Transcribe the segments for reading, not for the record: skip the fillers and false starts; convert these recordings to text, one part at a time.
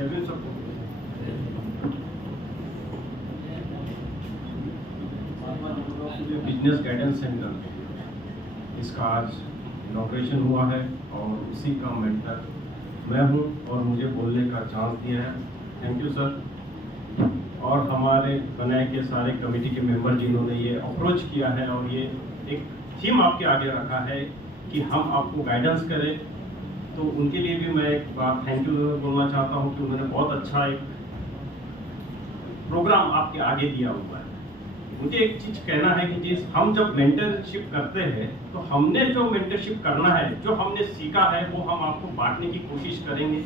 Saving सबको business guidance centre, इसका आज इनॉग्रेशन हुआ है और उसी का मेंटर मैं हूं और मुझे बोलने का चांस दिया है। Thank you sir. और हमारे बनाए के सारे कमेटी के मेंबर जिन्होंने ये अप्रोच किया है और ये एक थीम आपके आगे रखा है कि हम आपको गाइडेंस करें, तो उनके लिए भी मैं एक बार थैंक यू बोलना चाहता हूं कि उन्होंने बहुत अच्छा एक प्रोग्राम आपके आगे दिया हुआ है। मुझे एक चीज कहना है कि हम जब मेंटरशिप करते हैं तो हमने जो मेंटरशिप करना है, जो हमने सीखा है, वो हम आपको बांटने की कोशिश करेंगे।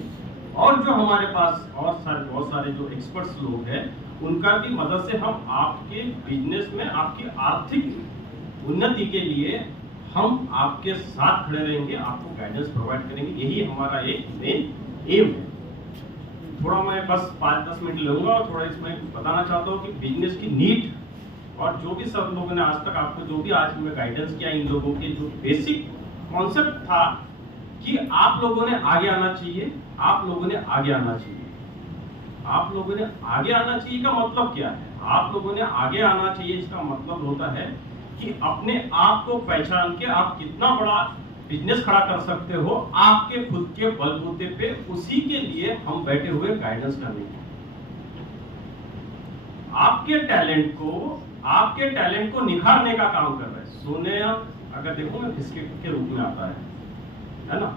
और जो हमारे पास और बहुत सारे जो एक्सपर्ट्स लोग हैं, उनका भी मदद से हम आपके बिजनेस में आपकी आर्थिक उन्नति के लिए हम आपके साथ खड़े रहेंगे, आपको गाइडेंस प्रोवाइड करेंगे। यही हमारा एक मेन एम है। थोड़ा मैं बस 5-10 मिनट लूंगा और थोड़ा इसमें बताना चाहता हूँ कि बिजनेस की नीड और जो भी सब लोगों ने आज तक आपको जो भी आज में गाइडेंस किया, इन लोगों के जो बेसिक कॉन्सेप्ट था कि आप लोगों ने आगे आना चाहिए, आप लोगों ने आगे आना चाहिए, आप लोगों ने आगे आना चाहिए का मतलब क्या है? आप लोगों ने आगे आना चाहिए, इसका मतलब होता है कि अपने आप को पहचान के आप कितना बड़ा बिजनेस खड़ा कर सकते हो आपके खुद के बलबूते पे, उसी के लिए हम बैठे हुए गाइडेंस करने के। आपके टैलेंट को निखारने का काम कर रहे हैं। सोने अगर देखो ना बिस्किट के रूप में आता है ना,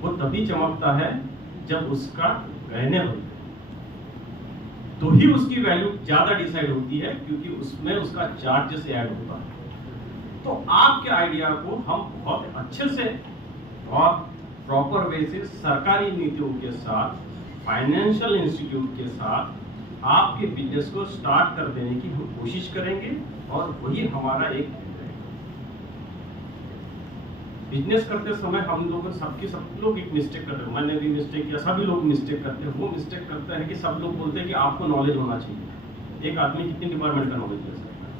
वो तभी चमकता है जब उसका गहने होते हैं, तो ही उसकी वैल्यू ज्यादा डिसाइड होती है, क्योंकि उसमें उसका चार्जेस ऐड होता है। तो आपके आइडिया को हम बहुत अच्छे से और प्रॉपर वे से सरकारी नीतियों के साथ, फाइनेंशियल इंस्टीट्यूट के साथ आपके बिजनेस को स्टार्ट कर देने की हम कोशिश करेंगे और वही हमारा एक बिजनेस करते समय हम लोग सब लोग एक मिस्टेक करते हैं। मैंने भी मिस्टेक किया, सभी लोग मिस्टेक करते हैं। वो मिस्टेक करते हैं कि सब लोग बोलते हैं कि आपको नॉलेज होना चाहिए। एक आदमी कितने डिपार्टमेंट का नॉलेज ले सकता है?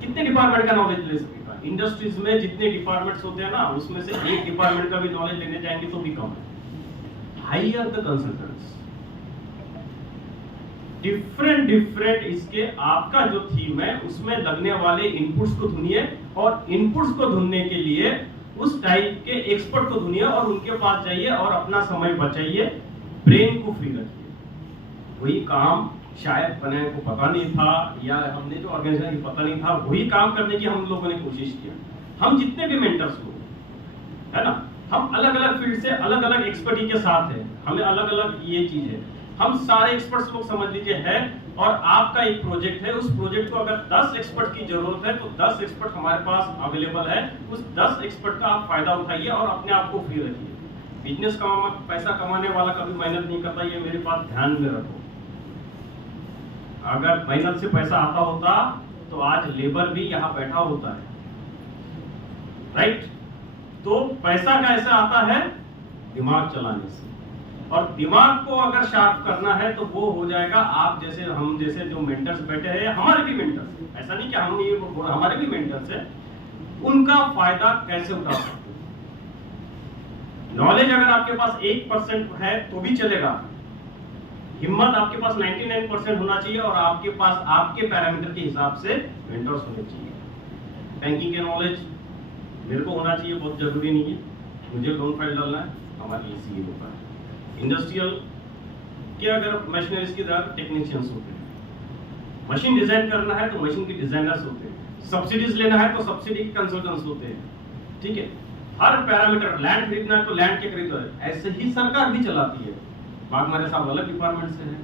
कितने डिपार्टमेंट का नॉलेज ले सकेगा? इंडस्ट्रीज में जितने डिपार्टमेंट्स होते हैं ना, उसमें से एक डिपार्टमेंट का भी नॉलेज लेने जाएंगे तो भी कम है। हायर द कंसल्टेंट्स, डिफरेंट इसके आपका जो थीम है उसमें लगने वाले इनपुट्स को ढूंढिए और इनपुट्स को ढूंढने के लिए उस टाइप के एक्सपर्ट को ढूंढिए और उनके पास जाइए और अपना समय बचाइए, ब्रेन को फ्री रखिए। वही काम शायद बनाए को पता नहीं था या हमने जो ऑर्गेनाइजेशन पता नहीं था, वही काम करने की हम लोगों ने कोशिश किया। हम जितने भी मेंटर्स लोग है ना, हम अलग अलग फील्ड से अलग अलग एक्सपर्टी के साथ हैं, हमें अलग अलग ये चीज है। हम सारे एक्सपर्ट्स लोग समझ लीजिए है, और आपका एक प्रोजेक्ट है, उस प्रोजेक्ट को अगर 10 एक्सपर्ट की जरूरत है तो 10 एक्सपर्ट हमारे पास अवेलेबल है। उस 10 एक्सपर्ट का आप फायदा उठाइए और अपने आप को फ्री रखिए। बिजनेस पैसा कमाने वाला कभी मेहनत नहीं करता, ये मेरी बात ध्यान में रखो। अगर मेहनत से पैसा आता होता तो आज लेबर भी यहाँ बैठा होता है, राइट? तो पैसा कैसे आता है? दिमाग चलाने से। और दिमाग को अगर शार्प करना है तो वो हो जाएगा आप जैसे, हम जैसे जो मेंटर्स बैठे हैं, हमारे भी मेंटर्स हैं, ऐसा नहीं कि हम ये हमारे भी मेंटर्स हैं, उनका फायदा कैसे उठा सकते हैं। नॉलेज अगर आपके पास 1% है तो भी चलेगा, हिम्मत आपके पास 99% होना चाहिए और आपके पास आपके पैरामीटर के हिसाब से मेंटर्स होने चाहिए। बैंकिंग के नॉलेज मेरे को होना चाहिए, बहुत जरूरी नहीं है, मुझे लोन फाइल डालना है, हमारे लिए सीए होता है। इंडस्ट्रियल के अगर मशीनरीज की तरह टेक्नीशियंस होते हैं, मशीन डिजाइन करना है तो मशीन के डिजाइनर्स होते हैं, सब्सिडीज लेना है तो सब्सिडी के कंसल्टेंट्स होते हैं, ठीक है? हर पैरामीटर, लैंड खरीदना है तो लैंड के खरीदो। ऐसे ही सरकार भी चलाती है। बागमारे साहब अलग डिपार्टमेंट से हैं,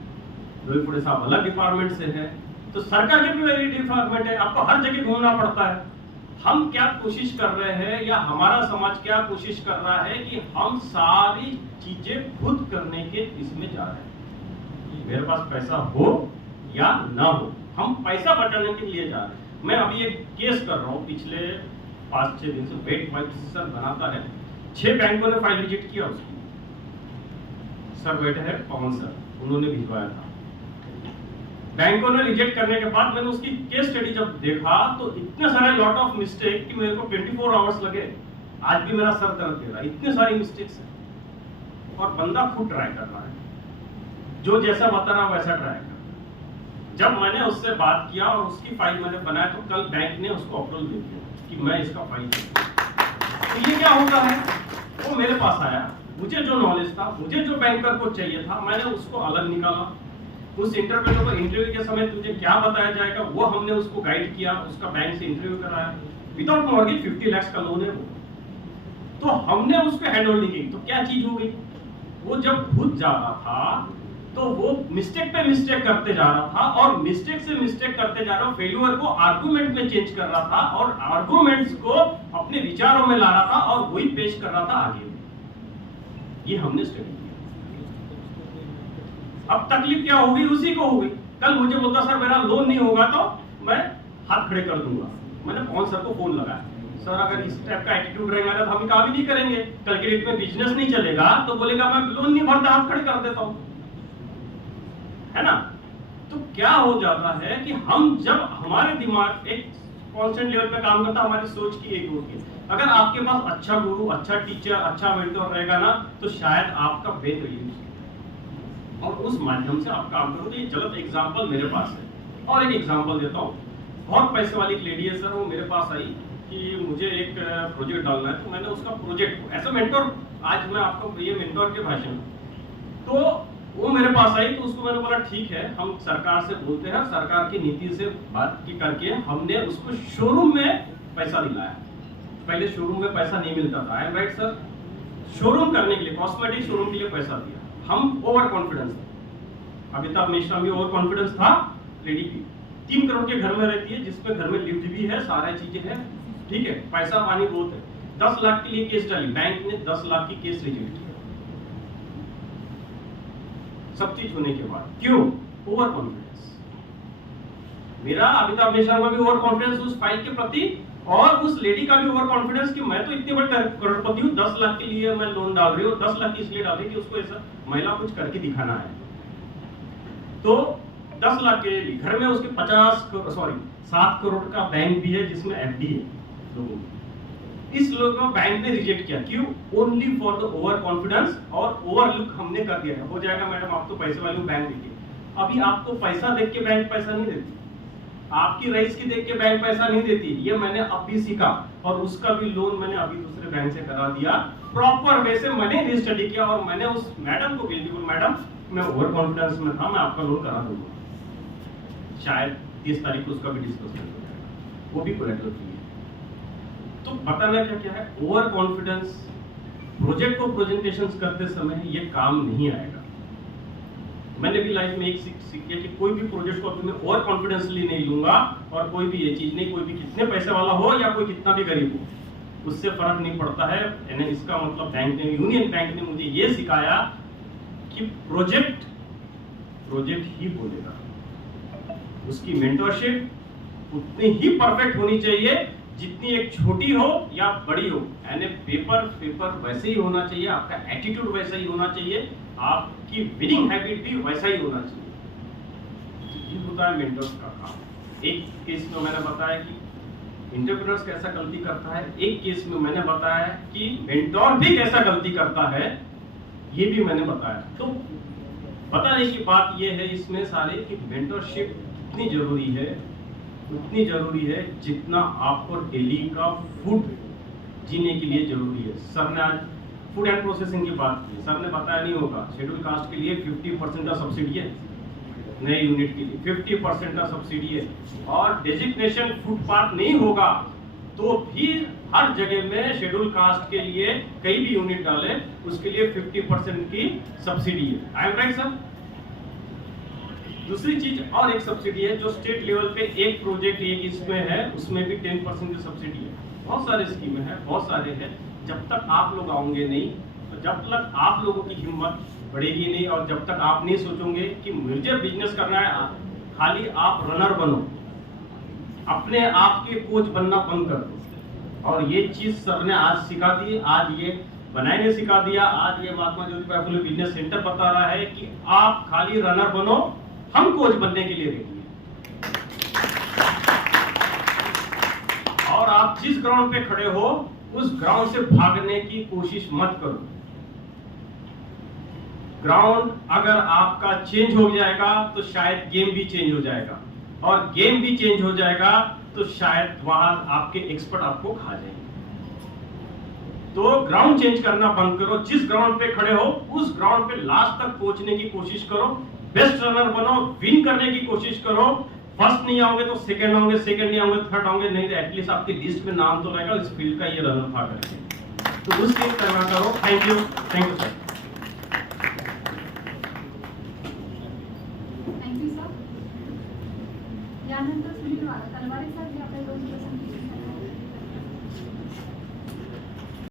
रोहिपुरे साहब अलग डिपार्टमेंट से हैं, तो सरकार के भी वही डिपार्टमेंट है, आपको हर जगह घूमना पड़ता है। हम क्या कोशिश कर रहे हैं या हमारा समाज क्या कोशिश कर रहा है कि हम सारी चीजें खुद करने के इसमें जा रहे हैं। मेरे पास पैसा हो या ना हो, हम पैसा बचाने के लिए जा रहे हैं। मैं अभी एक केस कर रहा हूँ, पिछले 5-6 दिन से वेट फाइल सर बनाता है, 6 बैंकों ने फाइल रिजेक्ट किया उसकी। सर बैठे हैं पवन सर, उन्होंने भिजवाया था। बैंकों ने रिजेक्ट करने के बाद मैंने उसकी केस स्टडी जब देखा तो इतने सारे लॉट ऑफ मिस्टेक कि मेरे को 24 आवर्स लगे। आज भी मेरा सर दर्द दे रहा है, इतने सारी मिस्टेक्स हैं और बंदा खुद ट्राई कर रहा है। जो जैसा बता रहा वैसा ट्राई कर। जब मैंने उससे बात किया और उसकी फाइल मैंने बनाया तो कल बैंक ने उसको अप्रूवल दे दिया कि मैं इसका फाइल तो ये क्या होता है, वो मेरे पास आया, मुझे जो नॉलेज था, मुझे जो बैंकर को चाहिए था, मैंने उसको अलग निकाला। उस इंटरव्यू को इंटरव्यू के समय तुझे क्या बताया जाएगा वो हमने उसको गाइड किया, उसका बैंक से इंटरव्यू कराया। विदाउट मॉर्गेज 50 लाख का लोन है वो, तो हमने उसको हैंड होल्डिंग की। तो क्या चीज हो गई, वो जब खुद जा रहा था तो वो मिस्टेक पे मिस्टेक करते जा रहा था और मिस्टेक से मिस्टेक करते जा रहा था, फेल्यूर को आर्गुमेंट में चेंज कर रहा था और आर्गुमेंट्स को अपने विचारों में ला रहा था और वही पेश कर रहा था आगे। ये हमने स्टडी किया। अब तकलीफ क्या होगी, उसी को होगी। कल मुझे बोलता सर मेरा लोन नहीं होगा तो मैं हाथ खड़े कर दूंगा। मैंने पवन सर को फोन लगाया, सर अगर इस टाइप का एटीट्यूड रहेगा तो हम काम ही नहीं करेंगे, कल के डेट में बिजनेस नहीं चलेगा तो बोलेगा मैं लोन नहीं भरता, हाथ खड़े कर देता हूं, है ना। तो क्या हो जाता है कि हम जब हमारे दिमाग एक कांस्टेंट लेवल पे काम करता, हमारी सोच की एक होती है। अगर आपके पास अच्छा गुरु, अच्छा टीचर, अच्छा मेंटर रहेगा ना तो शायद आपका बेहतर यूज और उस माध्यम से आप काम करोगे। ये गलत एग्जांपल मेरे पास है और एक एग्जांपल देता हूँ। बहुत पैसे वाली एक लेडी है सर, वो मेरे पास आई कि मुझे एक प्रोजेक्ट डालना है, तो मैंने उसका प्रोजेक्ट ऐसा मेंटर, आज मैं आपको ये मेंटर के भाषण, तो वो मेरे पास आई तो उसको मैंने बोला ठीक है हम सरकार से बोलते हैं, सरकार की नीति से बात की करके हमने उसको शोरूम में पैसा दिलाया। पहले शोरूम में पैसा नहीं मिलता था, I am right sir, showroom करने के लिए, कॉस्मेटिक शोरूम के लिए पैसा दिया। हम ओवर कॉन्फिडेंस थे, अमिताभ मिश्रा में ओवर कॉन्फिडेंस था। लेडी की 3 करोड़ के घर में रहती है, जिसमें घर में लिफ्ट भी है, सारी चीजें हैं, ठीक है, पैसा पानी बहुत है। 10 लाख के लिए केस डाली, बैंक ने 10 लाख की केस रिजेक्ट किया, सब चीज होने के बाद। क्यों? Over confidence. मेरा अमिताभ मिश्रा का भी ओवर कॉन्फिडेंस उस फाइल के प्रति और उस लेडी का भी ओवर कॉन्फिडेंस कि मैं तो इतने बड़े करोड़पति हूँ, 10 लाख के लिए मैं लोन डाल रही हूँ। 10 लाख इसलिए डाल रही कि उसको ऐसा महिला कुछ करके दिखाना है। तो 10 लाख के लिए घर में उसके 7 करोड़ का बैंक भी है जिसमें एफडी है लोगों को। इस लोगों को बैंक ने रिजेक्ट किया, क्यों? Only for the over confidence और ओवरलुक हमने कर दिया है। हो जाएगा मैडम, आप तो पैसे वाले बैंक देखिए, अभी आपको पैसा देख के बैंक पैसा नहीं देती, आपकी रईस की देख के बैंक पैसा नहीं देती। ये मैंने अभी सीखा और उसका भी लोन मैंने अभी दूसरे बैंक से करा दिया, प्रॉपर वे से मैंने रिस्टडी किया और मैंने उस मैडम को बिल्कुल, मैडम मैं ओवर कॉन्फिडेंस में था, मैं आपका लोन करा दूंगा। शायद 30 तारीख को उसका भी डिस्कशन हो जाएगा, वो भी कोलैटरल की है। तो बताना क्या है, ओवर कॉन्फिडेंस प्रोजेक्ट को प्रेजेंटेशंस करते समय ये काम नहीं आएगा। मैंने भी लाइफ में एक सीख किया कि कोई भी प्रोजेक्ट को मैं ओवर कॉन्फिडेंसली नहीं लूंगा और कोई भी ये चीज नहीं, कोई भी कितने पैसे वाला हो या कोई कितना भी गरीब हो, उससे फर्क नहीं पड़ता है। यानी इसका मतलब बैंक ने, यूनियन बैंक ने मुझे ये सिखाया कि प्रोजेक्ट ही बोलेगा, उसकी मेंटरशिप उतनी ही परफेक्ट होनी चाहिए जितनी एक छोटी हो या बड़ी हो। यानी पेपर वैसे ही होना चाहिए, आपका एटीट्यूड वैसा ही होना चाहिए, आपकी विनिंग हैबिट भी वैसा ही होना चाहिए। ये होता है मेंटर्स का काम। एक केस में मैंने बताया कि एंटरप्रेन्योर्स कैसा गलती करता है, एक केस में मैंने बताया कि मेंटोर भी कैसा गलती करता है, ये भी मैंने बताया। तो बताने की बात ये है इसमें सारे कि मेंटरशिप कितनी जरूरी है, उतनी जरूरी है जितना आपको डेली का फूड जीने के लिए जरूरी है। सर ने आज फूड एंड प्रोसेसिंग की बात की, सर ने बताया नहीं होगा, शेड्यूल कास्ट के लिए 50% का सब्सिडी है, नए यूनिट के लिए 50% का सब्सिडी है, और डेजिग्नेशन फुटपाथ नहीं होगा तो भी हर जगह में शेड्यूल कास्ट के लिए कई भी यूनिट डाले उसके लिए 50% की सब्सिडी है। I am right sir? दूसरी चीज और एक सब्सिडी है जो स्टेट लेवल पे एक प्रोजेक्ट एक इसमें है, उसमें भी 10% की सब्सिडी है। बहुत सारे स्कीमें हैं, बहुत सारे हैं। जब तक आप लोग आओगे नहीं, जब तक आप लोगों की हिम्मत बढ़ेगी नहीं, और जब तक आप नहीं सोचोगे कि मुझे बिजनेस करना है, खाली आप रनर बनो, अपने आप के कोच बनना बंद कर दो। और ये चीज सर ने आज सिखा दी, आज ये बनाए ने सिखा दिया। आज ये महात्मा ज्योतिबा फुले बिजनेस सेंटर बता रहा है कि आप खाली रनर बनो, हम कोच बनने के लिए रेडी हैं। और आप जिस ग्राउंड पे खड़े हो उस ग्राउंड से भागने की कोशिश मत करो। ग्राउंड अगर आपका चेंज हो जाएगा तो शायद गेम भी चेंज हो जाएगा, और गेम भी चेंज हो जाएगा तो शायद वहां आपके एक्सपर्ट आपको खा जाएंगे। तो ग्राउंड चेंज करना बंद करो, जिस ग्राउंड पे खड़े हो उस ग्राउंड पे लास्ट तक पहुंचने की कोशिश करो, बेस्ट रनर बनो, विन करने की कोशिश करो। फर्स्ट नहीं आओगे तो सेकंड आओगे, सेकंड नहीं आओगे थर्ड आओगे, नहीं तो एटलीस्ट आपकी लिस्ट में नाम तो रहेगा इस फील्ड का ये रनर था करके। तो उस चीज करना करो। Thank you sir. Thank you sir. यानंतर सुनील तलवारे सर हे आपल्या दोन प्रसंगी